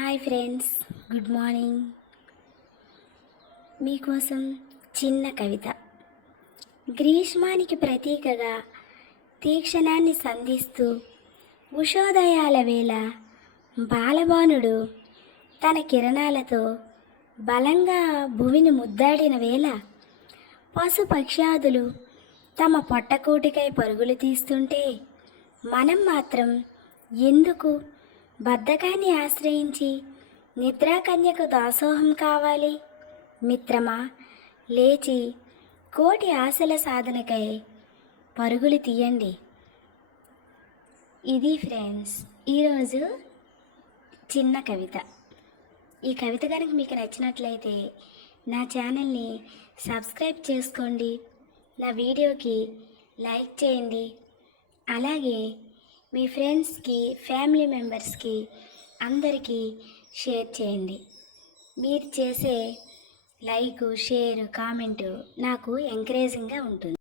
Hi friends good morning. మీకోసం చిన్న కవిత. గ్రీష్మానికి ప్రతీకగా తీక్షణాన్ని సంధిస్తూ ఉషోదయాల వేళ బాలబానుడు తన కిరణాలతో బలంగా భూమిని ముద్దాడిన వేళ పశు పక్ష్యాదులు తమ పొట్టకూటికై పరుగులు తీస్తుంటే మనం మాత్రం ఎందుకు బద్ధకాన్ని ఆశ్రయించి నిద్రాకన్యకు దాసోహం కావాలి. మిత్రమా లేచి కోటి ఆశల సాధనకై పరుగులు తీయండి. ఇది ఫ్రెండ్స్ ఈరోజు చిన్న కవిత. ఈ కవిత కనుక మీకు నచ్చినట్లయితే నా ఛానల్ని సబ్స్క్రైబ్ చేసుకోండి. నా వీడియోకి లైక్ చేయండి. అలాగే మీ ఫ్రెండ్స్కి ఫ్యామిలీ మెంబర్స్కి అందరికీ షేర్ చేయండి. మీరు చేసే లైక్ షేర్ కామెంటు నాకు ఎంకరేజింగ్గా ఉంటుంది.